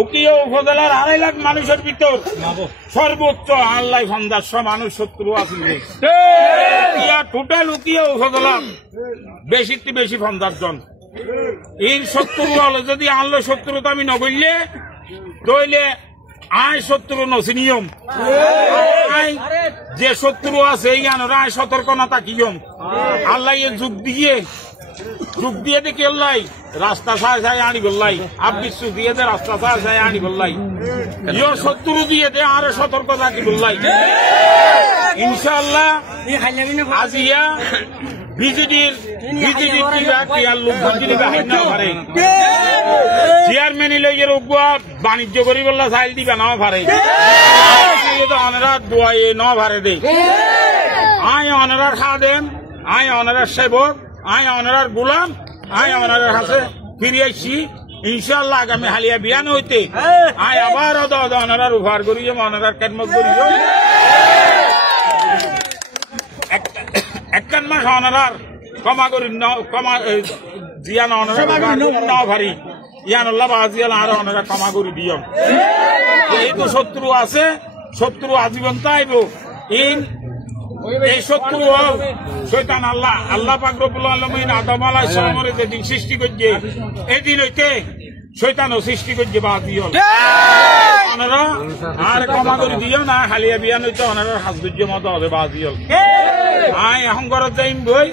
উকিয়া উপজেলার 2.5 লাখ মানুষের ভিতর সর্বোচ্চ 1,50,000 মানুষ শত্রু আছে। টোটাল উকিয়া উপজেলা বেশি 50 জন। এই শত্রু হলো যদি আনলো শত্রু তো আমি নগরলে তৈলে আয় শত্রু নছি নিয়ম যে শত্রু আছে এই আনোর আয় সতর্ক না তাকিয়ম আল্লাহ যুগ দিয়ে দেখি আল্লাহ রাস্তা সায় আনি বললাই আবিশ্ব দিয়ে দে রাস্তা সায় আনি বললাই ইয় শত্রু দিয়ে দে আরো সতর্ক থাকি বললাই ইনশাআল্লাহ আজিয়া বিজেডির চেয়ারম্যান বাণিজ্য করি বললা চাইল দিবা নাও ভারে অনারা দোয়াই ন ভারে দে আয় অনারার খাদেম আয় অনারার সেবক আয় অনারার গোলাম আয় অনারার হাসে ফিরে আসছি ইনশাআল্লাহ আগামী হালিয়া বিয়ান হইতে আয় আবার অনারার উপহার করি অনারার খেদমত করি একখান মাস অনারার ক্ষমা করি ক্ষমা জিয়ান অনারা ভারি ইয়ানুল্লাহ বাজিয়াল আর অনারা ক্ষমা করি দিও এই তো শত্রু আছে শত্রু আজীবন তাইব এই শত্রু শয়তান আল্লাহ পাক রব্বুল আলামিন আদম আলাইহিস সালামের যেদিন সৃষ্টি করছে এদিন হইতে শয়তানও সৃষ্টি করছে বাজিয়াল অনারা আর ক্ষমা করে দিও না হালিয়া বিয়ান হইতে অনারার হাসদুর্য মতো হবে বাজিয়াল আয় এখন ঘরত যাইম বই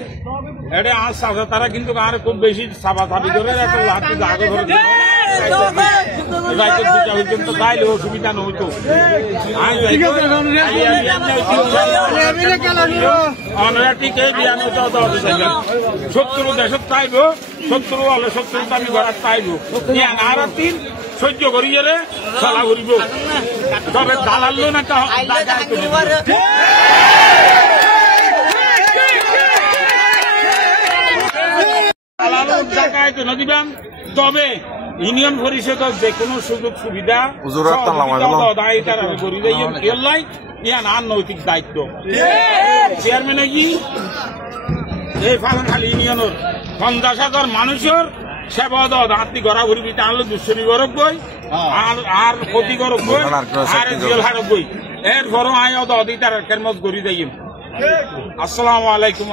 এটা আজ সাজা তারা কিন্তু আর খুব বেশি সাবা সাবি করে একটা লাঠি আগে ঘরে পর্যন্ত গাইলে অসুবিধা নহইতো ঠিক এই বিয়ান শত্রু দেশত চাইব শত্রু হলে শত্রু আমি ঘরাত চাইব আর তিন সহ্য করি রে চলা ঘুরিব তবে দালাল্লো না দিবেন তবে ইউনিয়ন পরিষদের যে কোনো সুযোগ সুবিধা নৈতিক দায়িত্ব চেয়ারম্যানে কি এই ফালানখালী ইউনিয়নের 50,000 মানুষের সেবা হাতি ঘরা ঘুরবি তাহলে দুশ্মনী গরক বই আর ক্ষতি গরক বই আর জেল হারক বই এরপরও আয় অদি তার কেরমত গড়ি দেয়। আসসালামু আলাইকুম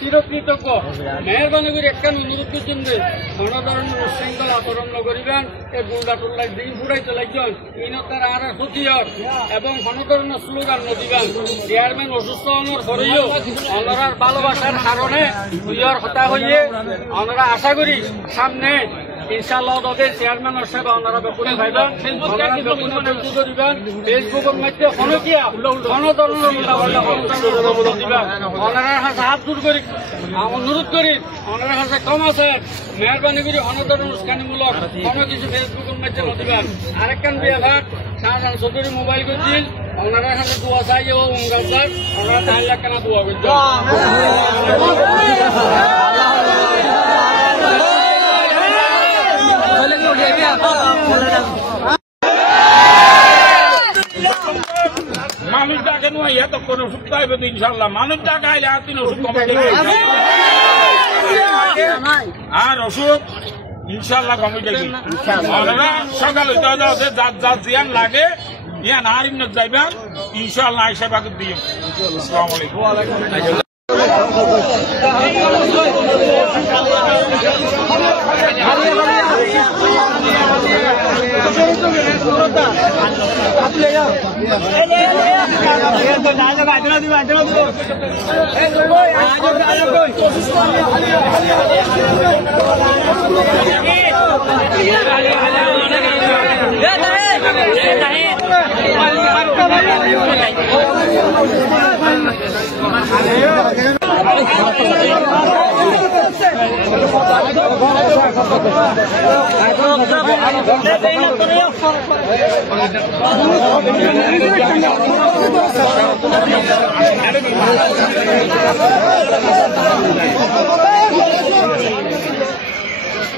চিরকৃতজ্ঞ মেহরবানি করে একটা অনুরোধ করছেন যে কোনো ধরনের উশৃঙ্খল আচরণ করিবেন এই গুন্ডা টুল্লাই দিন ফুটাইতে লাগছেন ইনতার আর ক্ষতিয়র এবং কোনো ধরনের স্লোগান নদিবেন চেয়ারম্যান অসুস্থ হওয়ার পরেও ওনার ভালোবাসার কারণে দুইয়ের হতা হইয়ে ওনারা আশা করি সামনে ইনশাআল্লাহ তাদের চেয়ারম্যানের সেবা ওনারা বেপুরে পাইবেন দিবেন ফেসবুকের মধ্যে কোনো ধরনের দিবেন ওনার কাছে হাত দূর করি অনুরোধ করি ওনার কাছে কম আছে মেহরবানি করি অন্য ধরনের উস্কানিমূলক কোনো কিছু ফেসবুকের মধ্যে নদিবেন আরেকখান বিয়াঘাট শাহজাহান চৌধুরী মোবাইল করে দিন ওনারা কাছে দোয়া চাই ও উঙ্গাল ওনারা 4 লাখ টাকা দোয়া করছেন। মানুষ ডাকে নয় এত কোন ওষুধ পাইবে তো ইনশাল্লাহ মানুষ ডাকে আইলে আর 3 ওষুধ কমে যাবে আর ওষুধ ইনশাল্লাহ কমে যাবে সকাল হইতে হচ্ছে যার জিয়ান লাগে ইয়ান আর ইমনত যাইবেন ইনশাল্লাহ আইসা বাকি দিয়ে। আসসালামু আলাইকুম।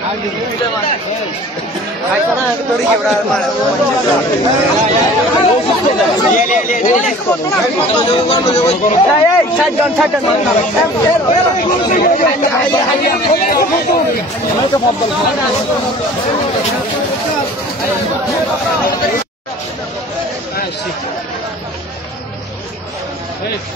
Ayo, Hey.